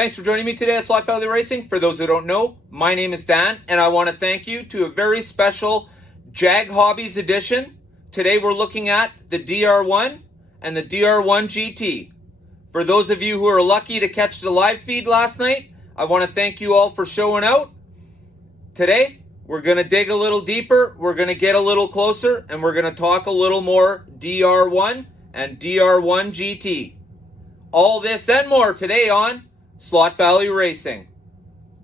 Thanks for joining me today at Slot Valley Racing. For those who don't know, my name is Dan, and I want to thank you to a very special Jag Hobbies edition. Today we're looking at the DR1 and the DR1 GT. For those of you who are lucky to catch the live feed last night, I want to thank you all for showing out. Today, we're going to dig a little deeper, we're going to get a little closer, and we're going to talk a little more DR1 and DR1 GT. All this and more today on Slot Valley Racing.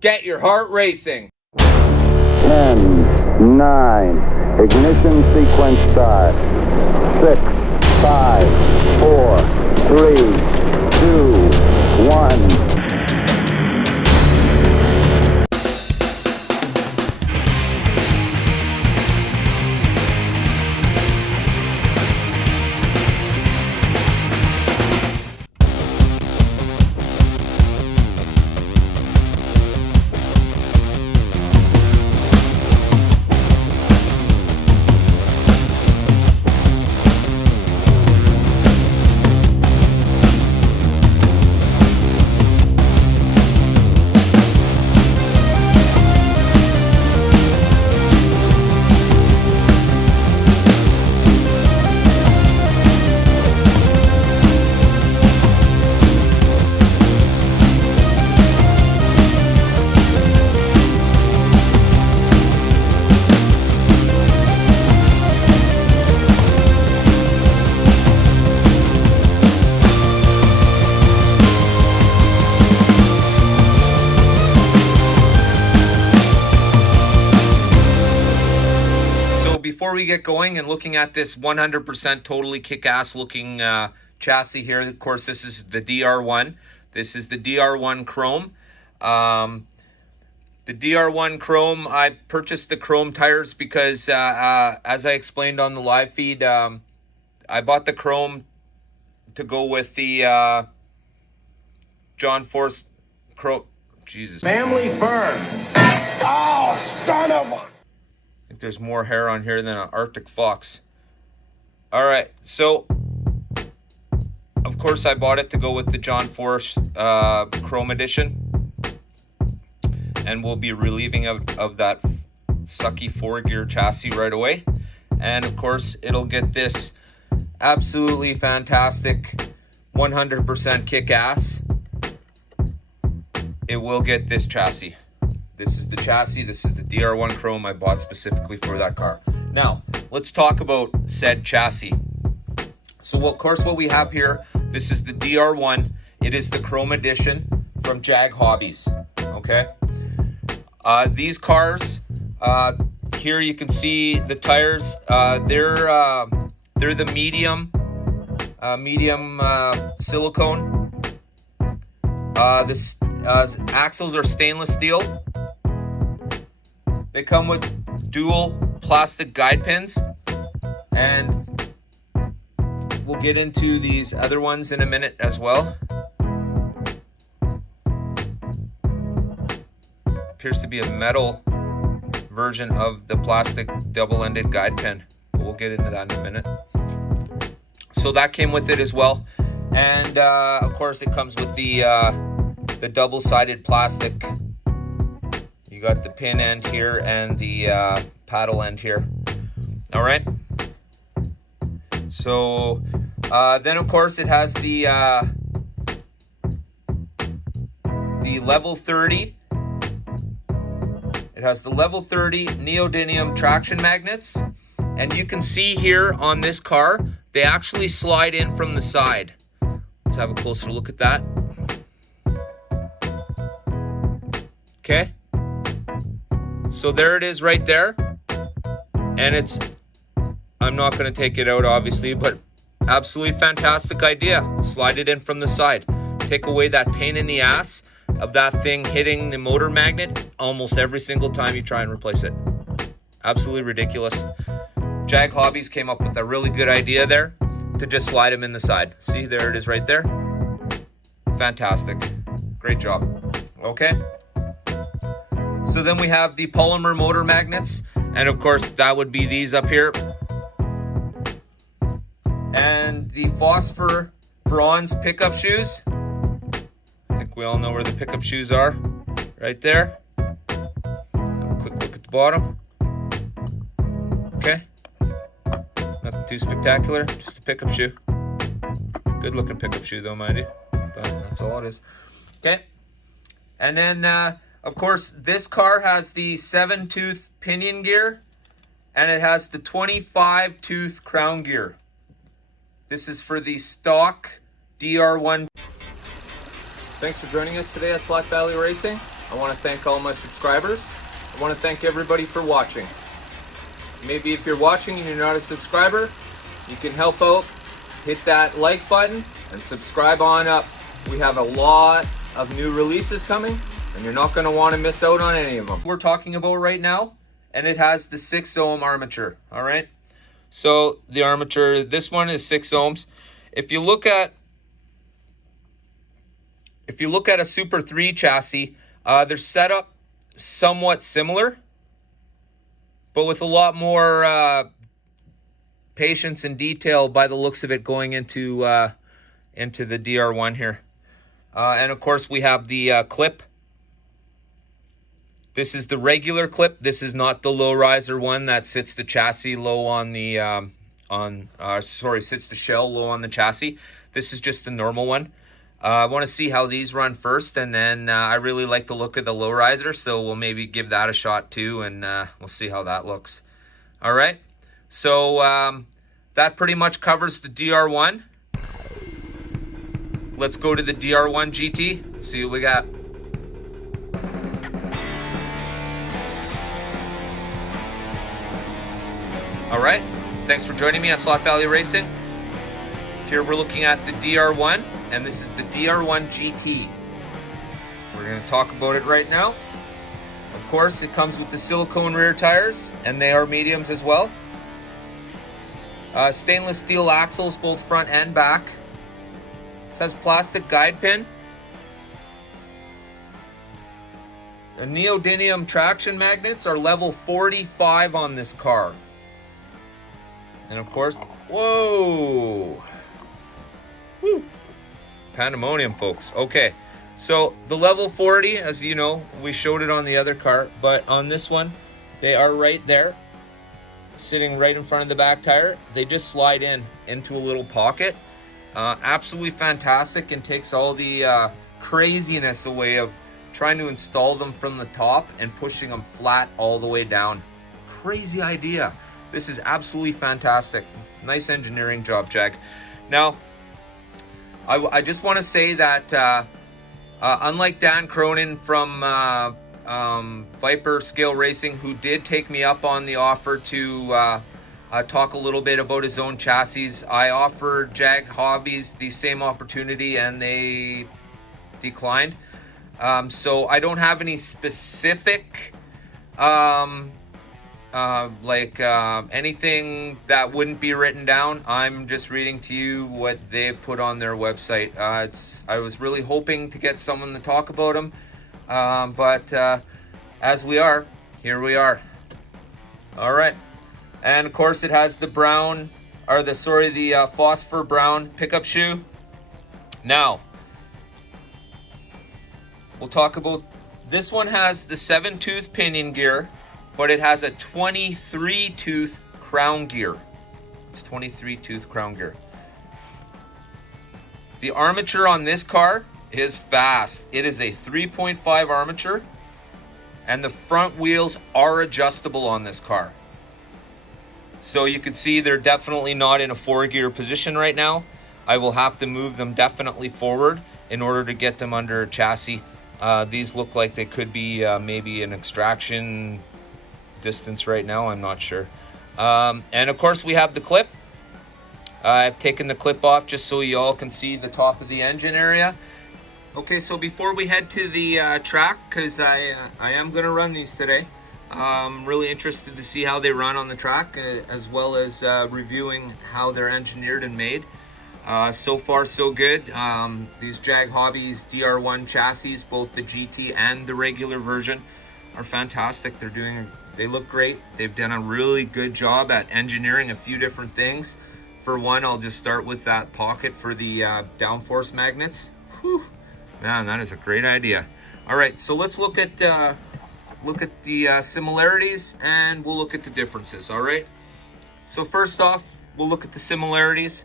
Get your heart racing. 10, 9, ignition sequence start. 6, 5, 4, 3, 2, 1. Before we get going and looking at this 100% totally kick-ass looking chassis here, of course, this is the DR1. This is the DR1 Chrome. The DR1 Chrome, I purchased the Chrome tires because, as I explained on the live feed, I bought the Chrome to go with the John Force Chrome. Jesus. Family first. Oh, son of a... I think there's more hair on here than an Arctic fox. All right, so of course I bought it to go with the John Force Chrome Edition, and we'll be relieving of that sucky 4-gear chassis right away. And of course it'll get this absolutely fantastic 100% kick-ass. It will get this chassis. This is the chassis. This is the DR1 Chrome I bought specifically for that car. Now, let's talk about said chassis. So, of course, what we have here, this is the DR1. It is the Chrome Edition from Jag Hobbies. Okay? These cars, here you can see the tires. They're the medium silicone. The axles are stainless steel. They come with dual plastic guide pins, and we'll get into these other ones in a minute as well. Appears to be a metal version of the plastic double-ended guide pin, but we'll get into that in a minute. So that came with it as well, and of course it comes with the double-sided plastic. You got the pin end here and the paddle end here. All right. So then, of course, it has the level 30. It has the level 30 neodymium traction magnets, and you can see here on this car they actually slide in from the side. Let's have a closer look at that. Okay. So there it is right there, and I'm not going to take it out obviously, but absolutely fantastic idea. Slide it in from the side. Take away that pain in the ass of that thing hitting the motor magnet almost every single time you try and replace it. Absolutely ridiculous. Jag Hobbies came up with a really good idea there to just slide them in the side. See, there it is right there. Fantastic. Great job. Okay. So then we have the polymer motor magnets, and of course that would be these up here. And the phosphor bronze pickup shoes. I think think we all know where the pickup shoes are. Right there. Have a quick look at the bottom. Okay. Nothing too spectacular, just a pickup shoe. Good looking pickup shoe though, mind you. But that's all it is. Okay. And then, of course, this car has the 7-tooth pinion gear. And it has the 25-tooth crown gear. This is for the stock DR1. Thanks for joining us today at Slot Valley Racing. I want to thank all my subscribers. I want to thank everybody for watching. Maybe if you're watching and you're not a subscriber, you can help out. Hit that like button and subscribe on up. We have a lot of new releases coming, and you're not going to want to miss out on any of them. We're talking about right now. And it has the 6 ohm armature, all right? So the armature, this one is 6 ohms. If you look at a Super 3 chassis, they're set up somewhat similar, but with a lot more patience and detail by the looks of it going into the DR1 here. And of course we have the clip. This is the regular clip. This is not the low riser one that sits the chassis low on the sits the shell low on the chassis. This is just the normal one. I want to see how these run first, and then I really like the look of the low riser, so we'll maybe give that a shot too, and we'll see how that looks. All right. So that pretty much covers the DR1. Let's go to the DR1 GT. See what we got. All right, thanks for joining me on Slot Valley Racing. Here we're looking at the DR1, and this is the DR1 GT. We're going to talk about it right now. Of course, it comes with the silicone rear tires, and they are mediums as well. Stainless steel axles, both front and back. This has plastic guide pin. The neodymium traction magnets are level 45 on this car. And of course, whoa! Woo. Pandemonium, folks. Okay, so the level 40, as you know, we showed it on the other car, but on this one, they are right there, sitting right in front of the back tire. They just slide into a little pocket. Absolutely fantastic, and takes all the craziness away of trying to install them from the top and pushing them flat all the way down. Crazy idea. This is absolutely fantastic. Nice engineering job, Jag. Now, I just want to say that unlike Dan Cronin from Viper Scale Racing, who did take me up on the offer to talk a little bit about his own chassis, I offered Jag Hobbies the same opportunity and they declined. So I don't have any specific anything that wouldn't be written down. I'm just reading to you what they've put on their website. I was really hoping to get someone to talk about them, but as we are, here we are. All right, and of course it has the brown, or the phosphor brown pickup shoe. Now, we'll talk about this one. Has the 7-tooth pinion gear, but it has a 23-tooth crown gear. It's 23-tooth crown gear. The armature on this car is fast. It is a 3.5 armature, and the front wheels are adjustable on this car. So you can see they're definitely not in a 4-gear position right now. I will have to move them definitely forward in order to get them under chassis. These look like they could be maybe an extraction distance right now. I'm not sure. And of course we have the clip. I've taken the clip off just so you all can see the top of the engine area. Okay, so before we head to the track, because I am going to run these today, I'm really interested to see how they run on the track, as well as reviewing how they're engineered and made. So far so good. These Jag Hobbies DR1 chassis, both the GT and the regular version, are fantastic. They look great. They've done a really good job at engineering a few different things. For one, I'll just start with that pocket for the downforce magnets. Whew. Man, that is a great idea. All right, so let's look at the similarities, and we'll look at the differences. All right. So first off, we'll look at the similarities.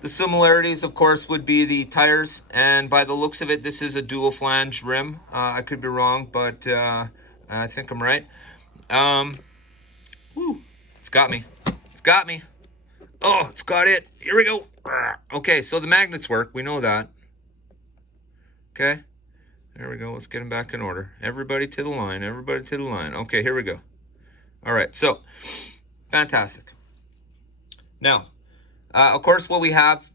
The similarities, of course, would be the tires, and by the looks of it, this is a dual flange rim. I could be wrong, but I think I'm right. Woo, it's got me. It's got me. Oh, it's got it. Here we go. Okay, so the magnets work. We know that. Okay, there we go. Let's get them back in order. Everybody to the line. Everybody to the line. Okay, here we go. All right, so fantastic. Now, of course, what we have,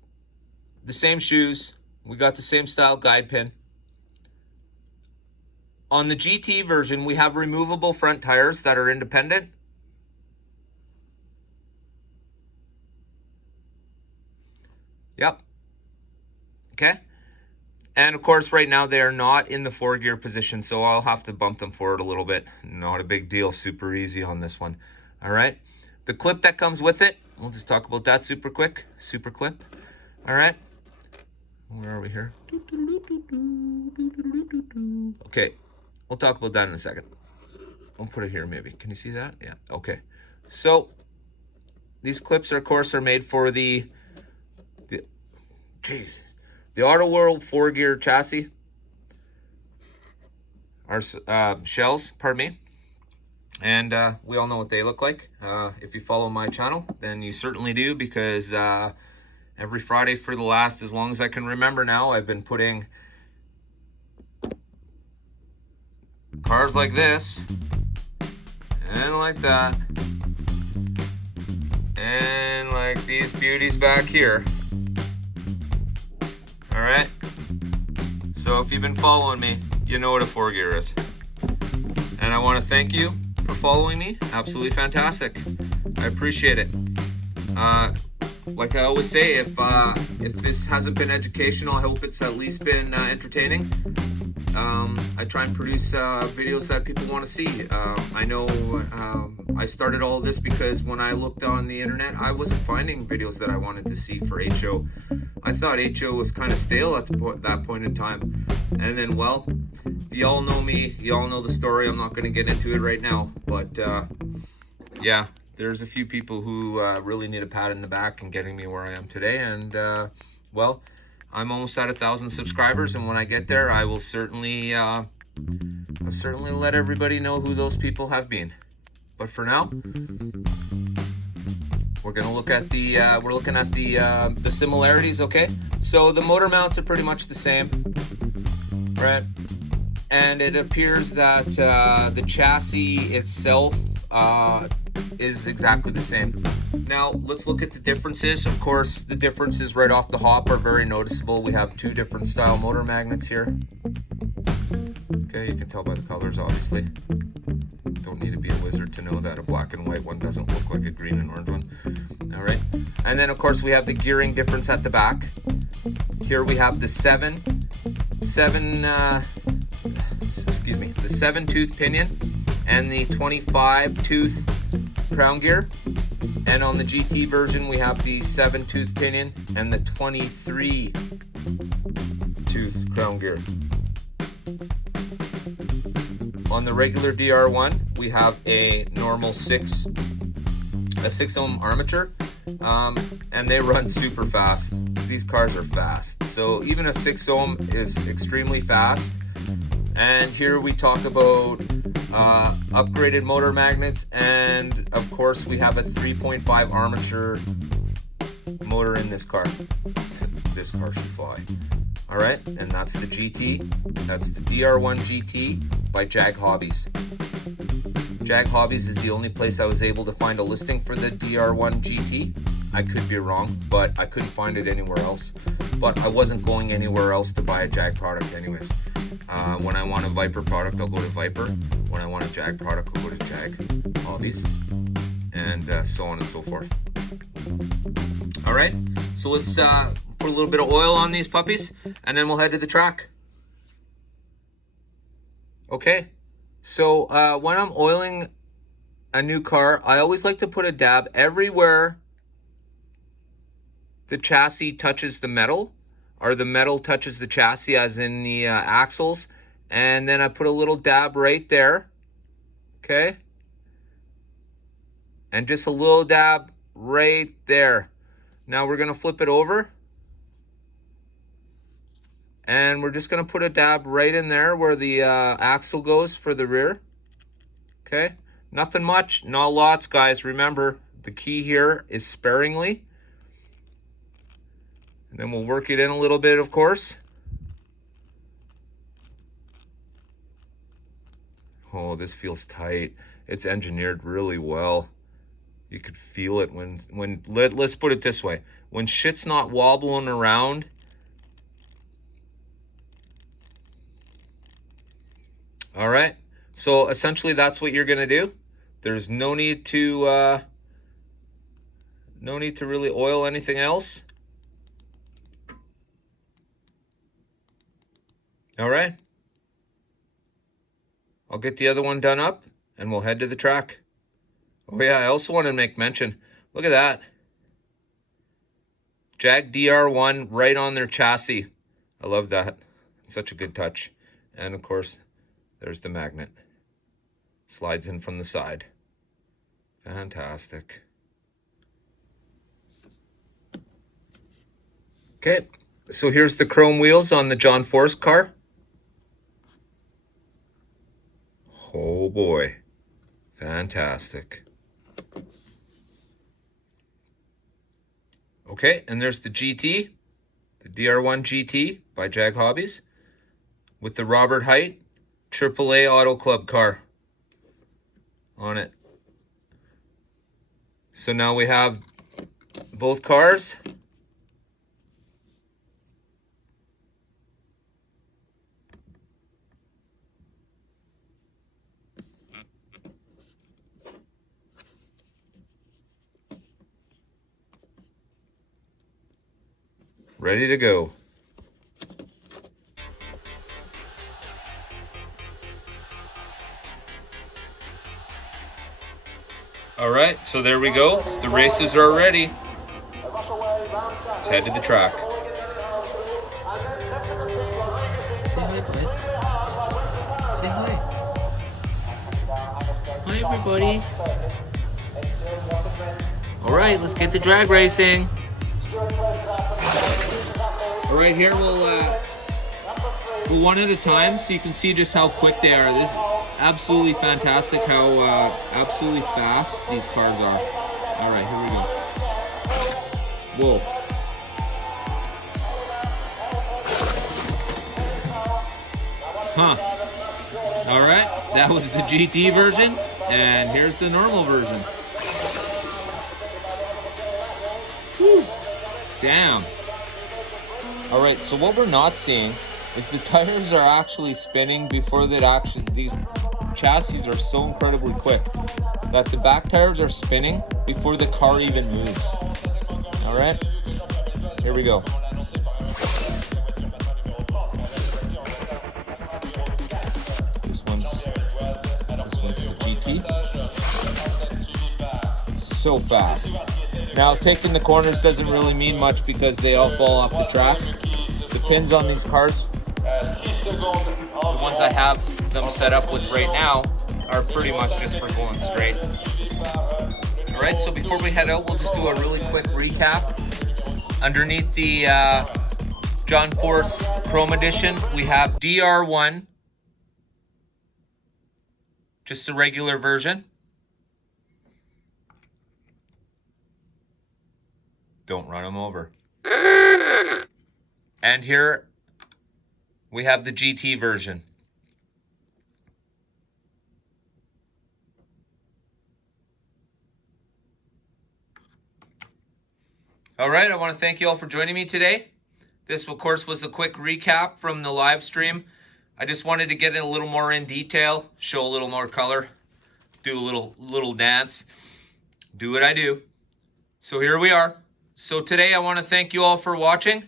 the same shoes. We got the same style guide pin. On the GT version, we have removable front tires that are independent. Yep. Okay. And of course, right now they are not in the 4-gear position, so I'll have to bump them forward a little bit. Not a big deal. Super easy on this one. All right. The clip that comes with it, we'll just talk about that super quick. Super clip. All right. Where are we here? Okay. We'll talk about that in a second. We'll put it here maybe. Can you see that? Yeah. Okay. So these clips, of course, are made for the Auto World 4-gear chassis. Our shells, pardon me. And we all know what they look like. If you follow my channel, then you certainly do, because every Friday for the last, as long as I can remember now, I've been putting cars like this, and like that, and like these beauties back here. All right. So if you've been following me, you know what a 4-gear is. And I want to thank you for following me. Absolutely fantastic. I appreciate it. Like I always say, if this hasn't been educational, I hope it's at least been entertaining. I try and produce videos that people want to see. I know I started all of this because when I looked on the internet, I wasn't finding videos that I wanted to see for HO. I thought HO was kind of stale at that point in time. And then, well, y'all know me, y'all know the story. I'm not going to get into it right now. But, yeah, there's a few people who really need a pat in the back in getting me where I am today. And, well, I'm almost at 1,000 subscribers, and when I get there, I will certainly, I'll certainly let everybody know who those people have been. But for now, we're gonna look at the the similarities. Okay, so the motor mounts are pretty much the same, right? And it appears that the chassis itself is exactly the same. Now let's look at the differences. Of course, the differences right off the hop are very noticeable. We have 2 different style motor magnets here. Okay, you can tell by the colors, obviously. Don't need to be a wizard to know that a black and white one doesn't look like a green and orange one. All right, and then of course we have the gearing difference at the back. Here we have the 7-tooth pinion and the 25-tooth crown gear. And on the GT version, we have the 7-tooth pinion and the 23-tooth crown gear. On the regular DR1, we have a normal 6-ohm armature, and they run super fast. These cars are fast. So even a 6-ohm is extremely fast. And here we talk about upgraded motor magnets, and of course we have a 3.5 armature motor in this car. This car should fly. All right, and that's the GT. That's the DR1 GT by Jag Hobbies. Jag Hobbies is the only place I was able to find a listing for the DR1 GT. I could be wrong, but I couldn't find it anywhere else. But I wasn't going anywhere else to buy a Jag product anyways. When I want a Viper product, I'll go to Viper. When I want a Jag product, I'll go to Jag Hobbies. And so on and so forth. All right, so let's put a little bit of oil on these puppies, and then we'll head to the track. Okay, so when I'm oiling a new car, I always like to put a dab everywhere the chassis touches the metal. are the metal touches the chassis, as in the axles. And then I put a little dab right there. Okay. And just a little dab right there. Now we're going to flip it over. And we're just going to put a dab right in there where the axle goes for the rear. Okay. Nothing much, not lots, guys. Remember, the key here is sparingly. And then we'll work it in a little bit, of course. Oh, this feels tight. It's engineered really well. You could feel it let's put it this way. When shit's not wobbling around, all right? So essentially that's what you're gonna do. There's no need to really oil anything else. All right. I'll get the other one done up and we'll head to the track. Oh yeah, I also want to make mention. Look at that. Jag DR1 right on their chassis. I love that. Such a good touch. And of course, there's the magnet. Slides in from the side. Fantastic. Okay, so here's the chrome wheels on the John Force car. Oh boy, fantastic. Okay, and there's the GT, the DR1 GT by Jag Hobbies with the Robert Height AAA Auto Club car on it. So now we have both cars. Ready to go. All right, so there we go. The races are ready. Let's head to the track. Say hi, bud. Say hi. Hi, everybody. All right, let's get to drag racing. All right, here we'll go one at a time so you can see just how quick they are. This is absolutely fantastic how absolutely fast these cars are. All right, here we go. Whoa. Huh. All right, that was the GT version, and here's the normal version. Whew. Damn. All right, so what we're not seeing is the tires are actually spinning before that these chassis are so incredibly quick that the back tires are spinning before the car even moves. All right, here we go. This one's the GT. So fast. Now, taking the corners doesn't really mean much because they all fall off the track. The pins on these cars, the ones I have them set up with right now, are pretty much just for going straight. All right, so before we head out, we'll just do a really quick recap. Underneath the John Force Chrome Edition, we have DR1, just a regular version. Don't run them over. And here we have the GT version. All right, I want to thank you all for joining me today. This, of course, was a quick recap from the live stream. I just wanted to get a little more in detail, show a little more color, do a little dance, do what I do. So here we are. So today I want to thank you all for watching.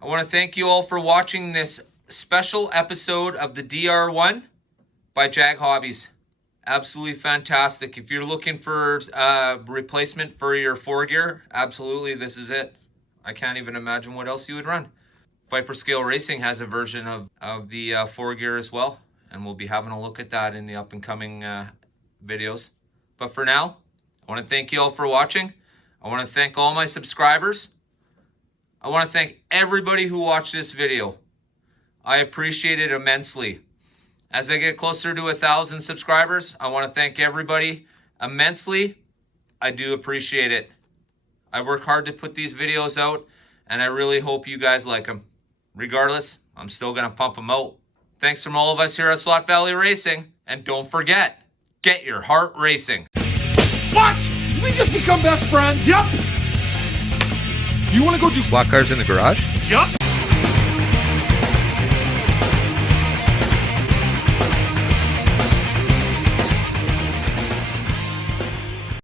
I want to thank you all for watching this special episode of the DR1 by Jag Hobbies. Absolutely fantastic. If you're looking for a replacement for your 4-gear, absolutely this is it. I can't even imagine what else you would run. Viper Scale Racing has a version of the 4-gear as well, and we'll be having a look at that in the up and coming videos. But for now, I want to thank you all for watching. I want to thank all my subscribers. I want to thank everybody who watched this video. I appreciate it immensely. As I get closer to 1,000 subscribers, I want to thank everybody immensely. I do appreciate it. I work hard to put these videos out, and I really hope you guys like them. Regardless, I'm still going to pump them out. Thanks from all of us here at Slot Valley Racing, and don't forget, get your heart racing. What? Did we just become best friends? Yup. You want to go do Slot cars in the garage? Yup.